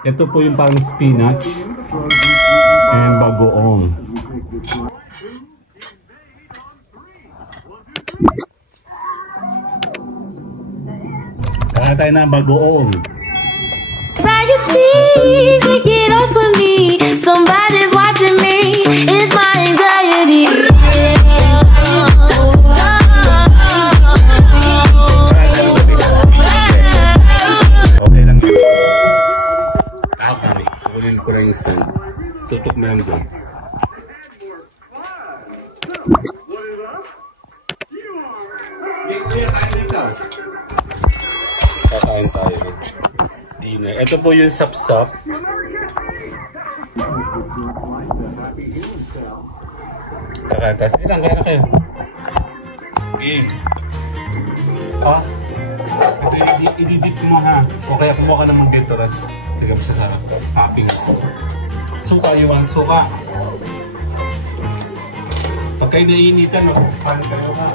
Ito po yung parang spinach and bagoong. Kaya tayo ng bagoong. Get off of me. Somebody's watching me. It's my anxiety. Okay lang. Okay. Kunin ko lang yung stand. Tutok mo lang doon. Kakain tayo. Dinner. Ito po yung sapsap. Kakatas. Ilang kaya na kayo? Game. Ha? I-dip mo ha. O kaya kumuha ka ng mga Getoras. Tigam mo sa sarap. Toppings. Suka, you want suka? Pag kayo naiinitan, pan kayo ha.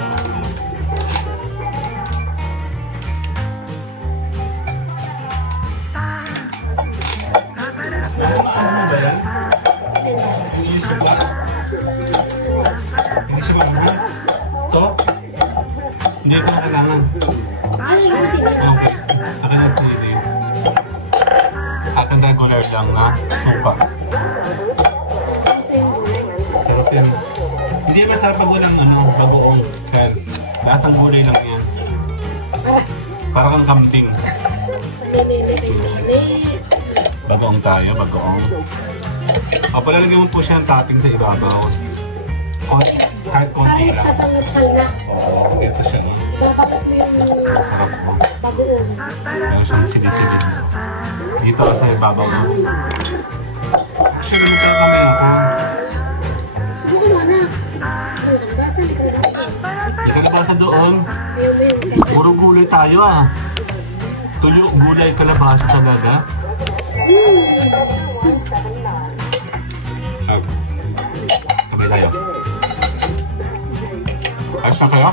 Ano ba yan? Yung suka? Hindi siya mahal. Ito? Hindi ko kailangan. Okay. Sa kanya sili. Akin regular lang na suka. Sarap yan. Hindi masarap pag walang bagoong. Kaya lasang gulay lang yan. Para kang kambing. Bagoong tayo, bagoong. O, palalagyan mo po siya ng topping sa ibabaw. Kahit konti lang. Parang sasangutsal na. Oo, ito siya. Ibabagat mo yung Sarap mo. bagoong. Meron siyang sili-sili. Dito ka sa ibabaw mo. Actually, magkakamay ako. Subukan mo, anak. Kalabasa, hindi kalabasa. Hindi ka nabasa doon. Ayaw mo yung Puro gulay tayo ah. Tuyo, gulay, kalabasa talaga. Kamay tayo. Ayos na kayo?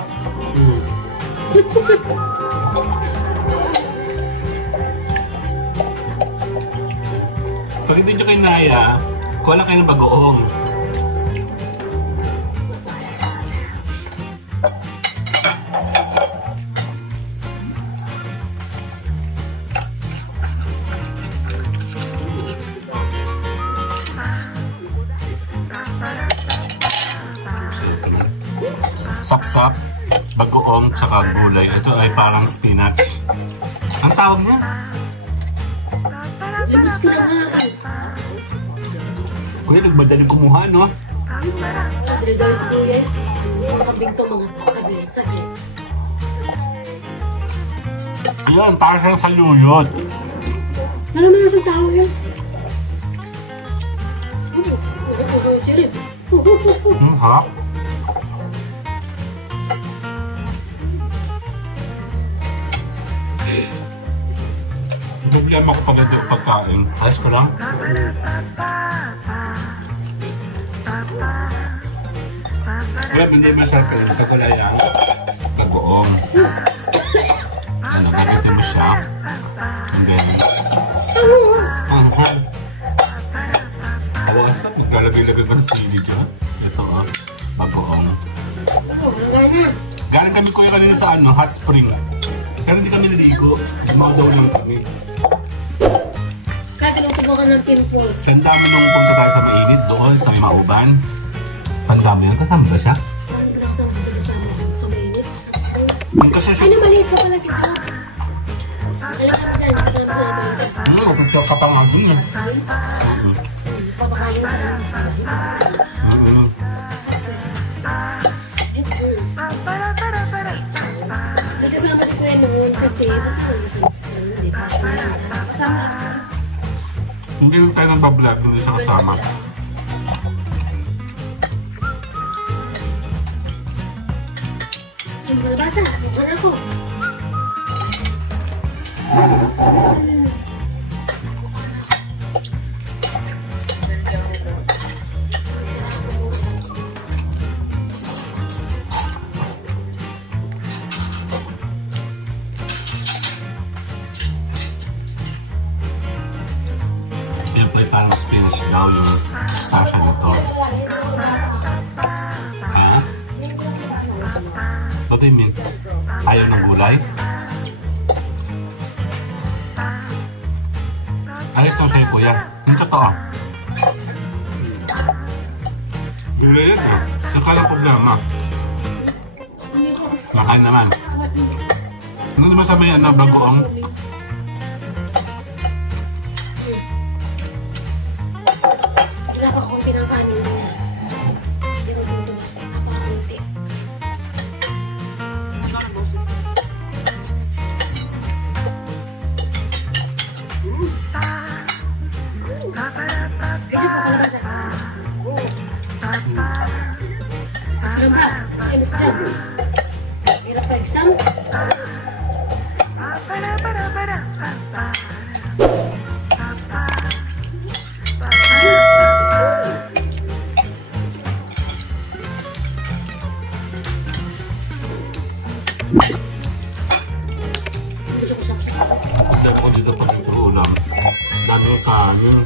Pag hindi nyo kinaya, kuha lang kayo ng bagoong. Sapsap, bagoong, tsaka gulay. Ito ay parang spinach. Ang tawag niya? limit ko na nga. Kuya, nagmadali kumuha, no? Dahil sa kuya, mga kabing to mga saglit. Ayan, parang siyang saluyot. Ano naman sa tao yun? Silip. Harap. Problema ko pag ito yung pagkain. Ayos ko lang. Wala, hindi masarap kayo. Pag wala yan, bagoong. Ano, gamitin mo siya. And then, kawasan, maglalagay-lagay ko ng sili dyan. Ito bagoong. Gana. Galing kami kuya kanina sa hot spring. Pero hindi kami naligo. Dumadaw lang kami. Kaya tinutubo ka ng pimples. Tanda mo nung punta tayo sa mainit doon, sa Mauban. Tanda mo yun? Kasama ba siya? Nakasama si Jojo sa mainit. Kasi siya... Ay, nabaliit pa pala si Jojo. Alam ko dyan, kasama sa natin isa. Kapag ka pa nga dun eh. Papakain sa natin sa May kasama si Kuya noon kasi hindi kasama. Hindi lang tayo nang bablog, hindi siya kasama. Sumpa na basa, bukan ako. Parang spinach daw yung sasha nito. Ha? What do you mean? Ayaw ng gulay? Ayos lang sa'yo, kuya. Yung totoo. Gulay yan eh. Saka lang problema. Nakain naman. Ano naman sa may bagoong? Napakakunti ng kanin mo yan. Hindi mo dito. Napakakunti. Medyo pa kalabasan. Mas lang ba? Ano ka dyan? Hirap ka exam? Gusto ko siya. Pagkaya ko dito pag ito ulam. Dami yung kanin.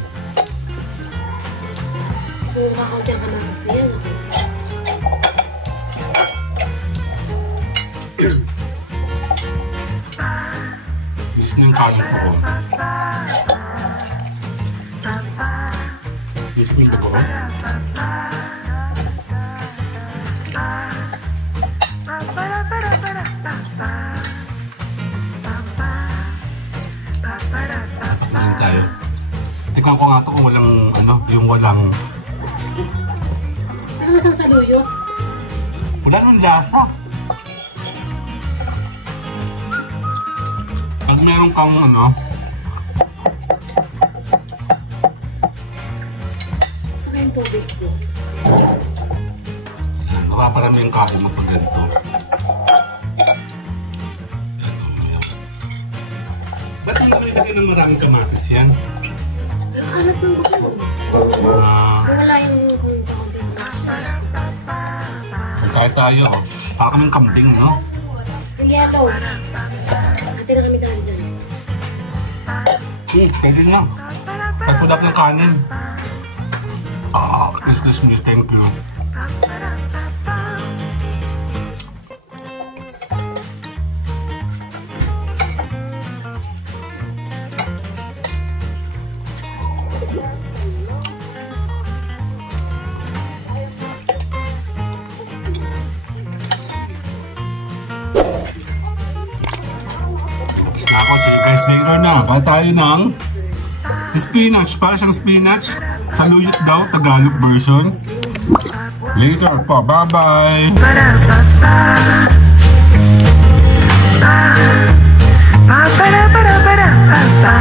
Kung makakunti ang kamatis na yan, ako. Gusto na yung kanin ko. Gusto mo yung bago ko? Tingin tayo. Tingnan ko nga ito kung walang, ano, yung walang... Ano masang saluyo? Wala nang lasa. Pag meron kang, ano... Gusto ko yung tubig ko. Ayan, napaparami yung kain mo pag ganito. Ba't hindi mo nilagay ng maraming kamatis yan? Ang alat ng bako. Wala yung kung kakunti ang kamatis. Tayo. Para kaming kambing, no? Yung yato. Ate na kami dahil dyan. Pwede na. Pagpudap ng kanin. Miss, thank you. Ako, sige guys, later na. Baka tayo ng spinach. Para siyang spinach. Saluyot daw, Tagalog version. Later po. Bye-bye. Ba-ba-da-ba-da-ba-da-ba-ba.